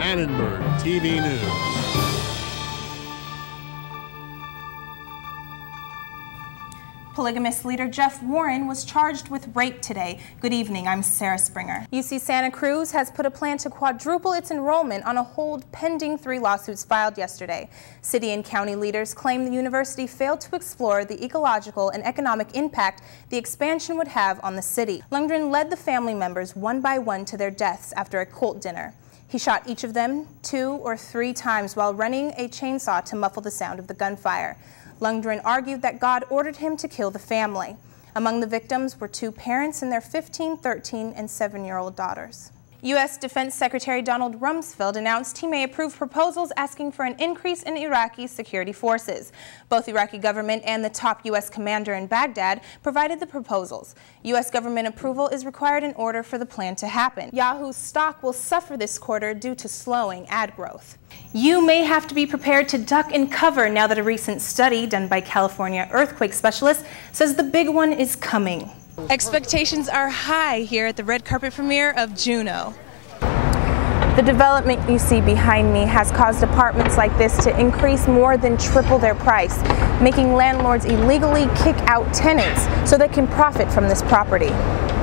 Annenberg TV News. Polygamist leader Jeff Warren was charged with rape today. Good evening, I'm Sarah Springer. UC Santa Cruz has put a plan to quadruple its enrollment on a hold pending 3 lawsuits filed yesterday. City and county leaders claim the university failed to explore the ecological and economic impact the expansion would have on the city. Lundgren led the family members one by one to their deaths after a cult dinner. He shot each of them 2 or 3 times while running a chainsaw to muffle the sound of the gunfire. Lundgren argued that God ordered him to kill the family. Among the victims were 2 parents and their 15, 13, and 7-year-old daughters. U.S. Defense Secretary Donald Rumsfeld announced he may approve proposals asking for an increase in Iraqi security forces. Both the Iraqi government and the top U.S. commander in Baghdad provided the proposals. U.S. government approval is required in order for the plan to happen. Yahoo's stock will suffer this quarter due to slowing ad growth. You may have to be prepared to duck and cover now that a recent study done by California earthquake specialists says the big one is coming. Expectations are high here at the red carpet premiere of Juno. The development you see behind me has caused apartments like this to increase more than triple their price, making landlords illegally kick out tenants so they can profit from this property.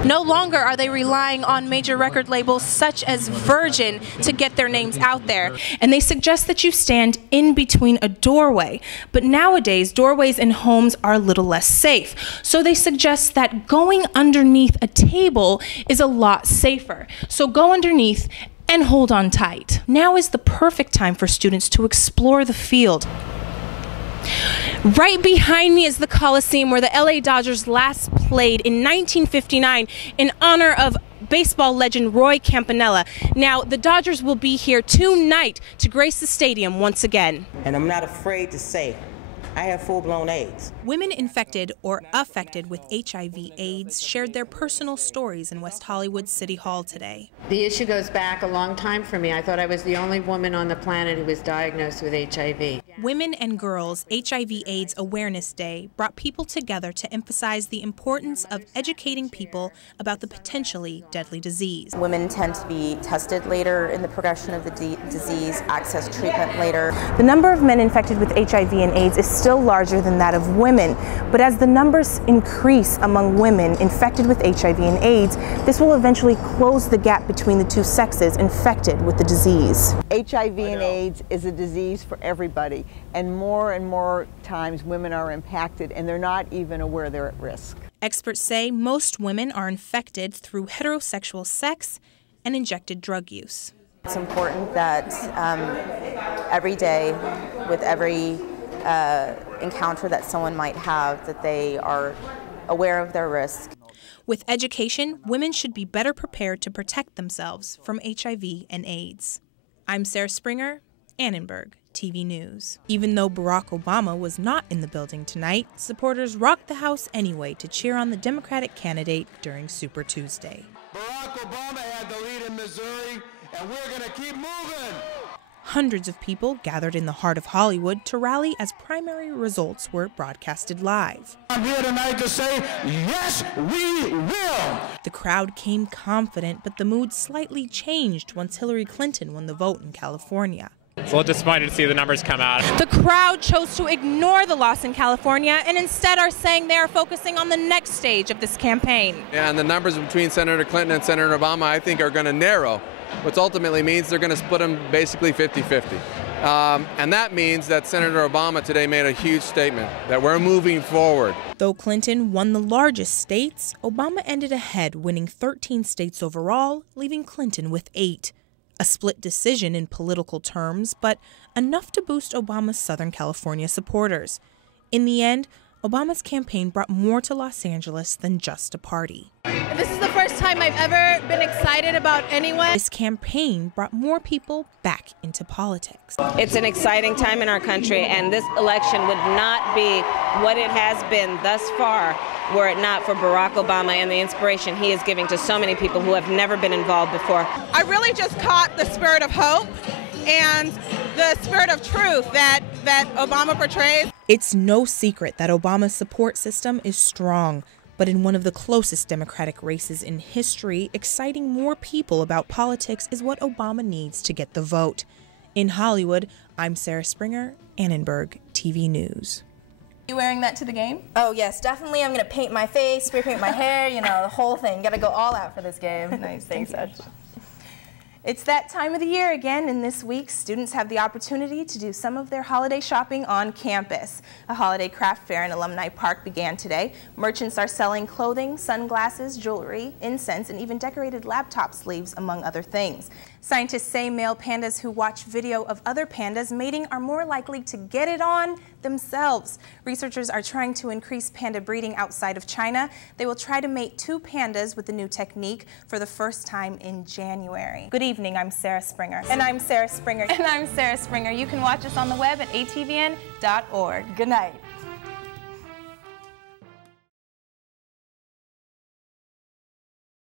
No longer are they relying on major record labels such as Virgin to get their names out there, and they suggest that you stand in between a doorway. But nowadays, doorways in homes are a little less safe, so they suggest that going underneath a table is a lot safer. So go underneath and hold on tight. Now is the perfect time for students to explore the field. Right behind me is the Coliseum where the LA Dodgers last played in 1959 in honor of baseball legend Roy Campanella. Now, the Dodgers will be here tonight to grace the stadium once again. And I'm not afraid to say I have full-blown AIDS. Women infected or affected with HIV/AIDS shared their personal stories in West Hollywood City Hall today. The issue goes back a long time for me. I thought I was the only woman on the planet who was diagnosed with HIV. Women and Girls HIV/AIDS Awareness Day brought people together to emphasize the importance of educating people about the potentially deadly disease. Women tend to be tested later in the progression of the disease, access treatment later. The number of men infected with HIV and AIDS is still larger than that of women, but as the numbers increase among women infected with HIV and AIDS, this will eventually close the gap between the two sexes infected with the disease. HIV and AIDS is a disease for everybody, and more times women are impacted and they're not even aware they're at risk. Experts say most women are infected through heterosexual sex and injected drug use. It's important that every day, with every encounter that someone might have, that they are aware of their risk. With education, women should be better prepared to protect themselves from HIV and AIDS. I'm Sarah Springer, Annenberg TV News. Even though Barack Obama was not in the building tonight, supporters rocked the house anyway to cheer on the Democratic candidate during Super Tuesday. Barack Obama had the lead in Missouri, and we're going to keep moving. Hundreds of people gathered in the heart of Hollywood to rally as primary results were broadcasted live. I'm here tonight to say, yes, we will. The crowd came confident, but the mood slightly changed once Hillary Clinton won the vote in California. It's a little disappointed to see the numbers come out. The crowd chose to ignore the loss in California and instead are saying they are focusing on the next stage of this campaign. And the numbers between Senator Clinton and Senator Obama, I think, are going to narrow, which ultimately means they're going to split them basically 50-50. And that means that Senator Obama today made a huge statement that we're moving forward. Though Clinton won the largest states, Obama ended ahead, winning 13 states overall, leaving Clinton with 8. A split decision in political terms, but enough to boost Obama's Southern California supporters. In the end, Obama's campaign brought more to Los Angeles than just a party. This is the first time I've ever been excited about anyone. This campaign brought more people back into politics. It's an exciting time in our country, and this election would not be what it has been thus far were it not for Barack Obama and the inspiration he is giving to so many people who have never been involved before. I really just caught the spirit of hope and the spirit of truth that Obama portrays. It's no secret that Obama's support system is strong. But in one of the closest Democratic races in history, exciting more people about politics is what Obama needs to get the vote. In Hollywood, I'm Sarah Springer, Annenberg TV News. You wearing that to the game? Oh yes, definitely. I'm gonna paint my face, spray paint my hair, you know, the whole thing. Gotta go all out for this game. Nice, thanks, Ash. It's that time of the year again, and this week students have the opportunity to do some of their holiday shopping on campus. A holiday craft fair in Alumni Park began today. Merchants are selling clothing, sunglasses, jewelry, incense, and even decorated laptop sleeves, among other things. Scientists say male pandas who watch video of other pandas mating are more likely to get it on themselves. Researchers are trying to increase panda breeding outside of China. They will try to mate 2 pandas with the new technique for the first time in January. Good evening, I'm Sarah Springer. And I'm Sarah Springer. And I'm Sarah Springer. You can watch us on the web at atvn.org. Good night.